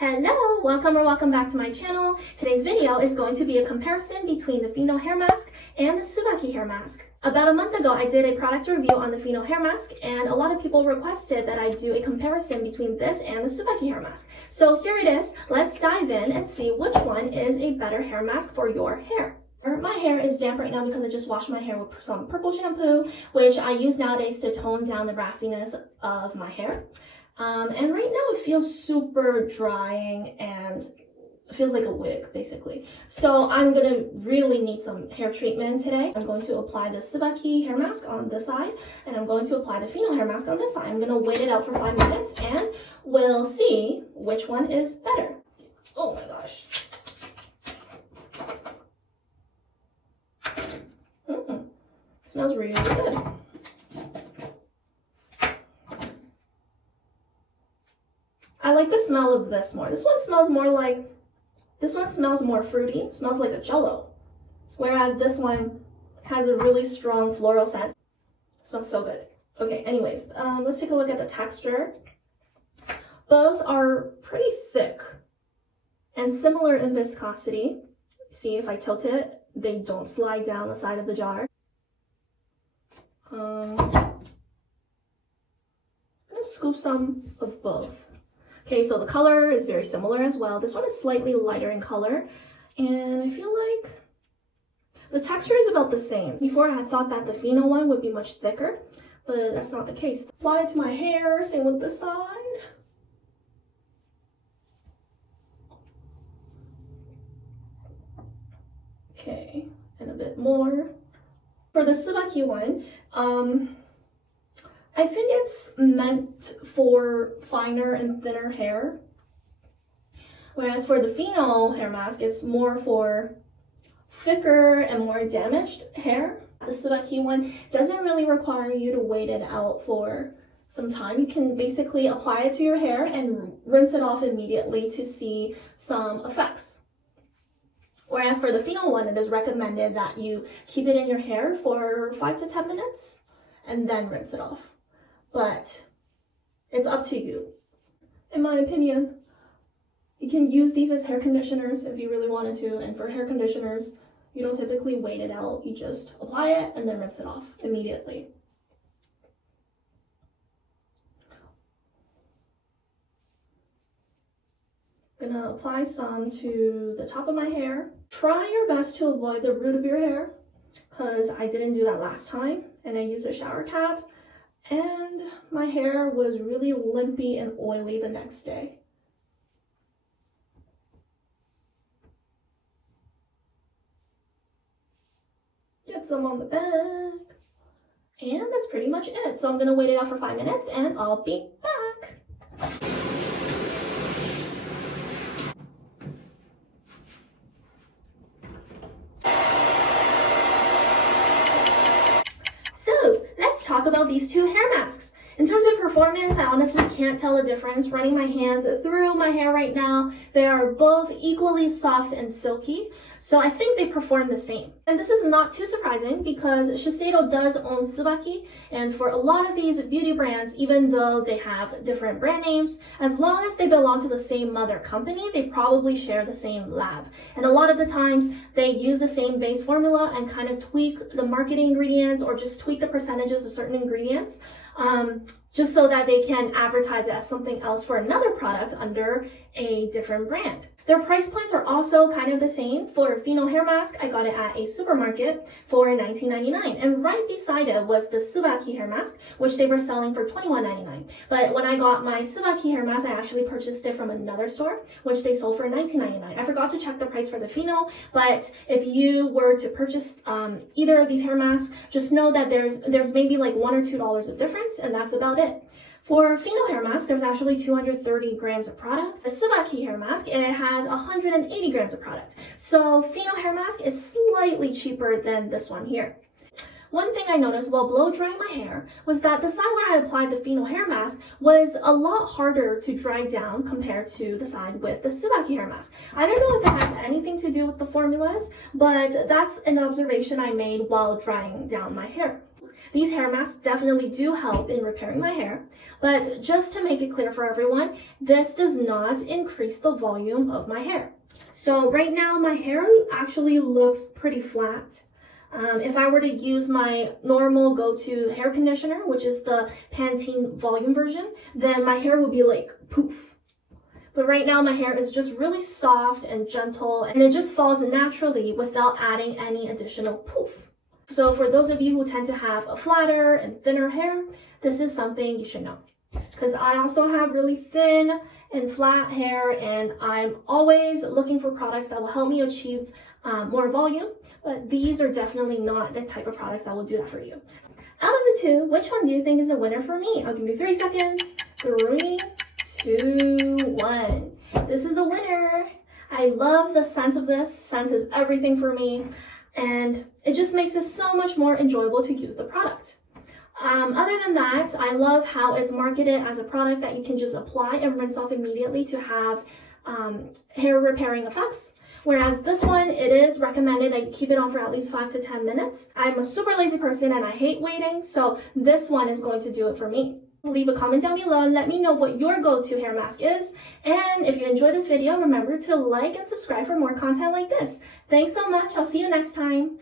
Hello, welcome back to my channel. Today's video is going to be a comparison between the Fino hair mask and the Tsubaki hair mask. About a month ago, I did a product review on the Fino hair mask, and a lot of people requested that I do a comparison between this and the Tsubaki hair mask. So here it is. Let's dive in and see which one is a better hair mask for your hair. My hair is damp right now because I just washed my hair with some purple shampoo, which I use nowadays to tone down the brassiness of my hair. And right now it feels super drying and it feels like a wig, basically. So I'm gonna really need some hair treatment today. I'm going to apply the Tsubaki hair mask on this side, and I'm going to apply the Fino hair mask on this side. I'm gonna wait it out for 5 minutes and we'll see which one is better. Oh my gosh. Smells really good. I like the smell of this more. This one smells more fruity. It smells like a jello. Whereas this one has a really strong floral scent. It smells so good. Okay, anyways, let's take a look at the texture. Both are pretty thick and similar in viscosity. See, if I tilt it, they don't slide down the side of the jar. I'm gonna scoop some of both. Okay, so the color is very similar as well. This one is slightly lighter in color, and I feel like the texture is about the same. Before, I had thought that the Fino one would be much thicker, but that's not the case. Apply it to my hair, same with this side. Okay, and a bit more. For the Tsubaki one, I think it's meant for finer and thinner hair. Whereas for the Fino hair mask, it's more for thicker and more damaged hair. The Tsubaki one doesn't really require you to wait it out for some time. You can basically apply it to your hair and rinse it off immediately to see some effects. Whereas for the Fino one, it is recommended that you keep it in your hair for 5 to 10 minutes and then rinse it off. But it's up to you. In my opinion, you can use these as hair conditioners if you really wanted to. And for hair conditioners, you don't typically wait it out. You just apply it and then rinse it off immediately. I'm gonna apply some to the top of my hair. Try your best to avoid the root of your hair, because I didn't do that last time and I used a shower cap and my hair was really limpy and oily the next day. Get some on the back. And that's pretty much it. So I'm gonna wait it out for 5 minutes and I'll be back. Talk about these two hair masks. In terms of performance, I honestly can't tell the difference. Running my hands through my hair right now, they are both equally soft and silky, so I think they perform the same. And this is not too surprising because Shiseido does own Tsubaki, and for a lot of these beauty brands, even though they have different brand names, as long as they belong to the same mother company, they probably share the same lab. And a lot of the times, they use the same base formula and kind of tweak the marketing ingredients or just tweak the percentages of certain ingredients, just so that they can advertise it as something else for another product under a different brand. Their price points are also kind of the same. For a Fino hair mask, I got it at a supermarket for $19.99, and right beside it was the Tsubaki hair mask, which they were selling for $21.99. But when I got my Tsubaki hair mask, I actually purchased it from another store, which they sold for $19.99. I forgot to check the price for the Fino, but if you were to purchase either of these hair masks, just know that there's maybe like $1 or $2 of difference, and that's about it. For Fino hair mask, there's actually 230 grams of product. The Tsubaki hair mask, it has 180 grams of product. So Fino hair mask is slightly cheaper than this one here. One thing I noticed while blow drying my hair was that the side where I applied the Fino hair mask was a lot harder to dry down compared to the side with the Tsubaki hair mask. I don't know if it has anything to do with the formulas, but that's an observation I made while drying down my hair. These hair masks definitely do help in repairing my hair, but just to make it clear for everyone, this does not increase the volume of my hair. So right now my hair actually looks pretty flat. If I were to use my normal go-to hair conditioner, which is the Pantene volume version, then my hair would be like poof. But right now my hair is just really soft and gentle, and it just falls naturally without adding any additional poof. So for those of you who tend to have a flatter and thinner hair, this is something you should know. Because I also have really thin and flat hair, and I'm always looking for products that will help me achieve more volume, but these are definitely not the type of products that will do that for you. Out of the two, which one do you think is a winner for me? I'll give you 3 seconds. 3, 2, 1. This is the winner. I love the scent of this. Scent is everything for me, and it just makes it so much more enjoyable to use the product. Other than that, I love how it's marketed as a product that you can just apply and rinse off immediately to have hair repairing effects. Whereas this one, it is recommended that you keep it on for at least 5 to 10 minutes. I'm a super lazy person and I hate waiting, so this one is going to do it for me. Leave a comment down below and let me know what your go-to hair mask is. And if you enjoyed this video, remember to like and subscribe for more content like this. Thanks so much. I'll see you next time.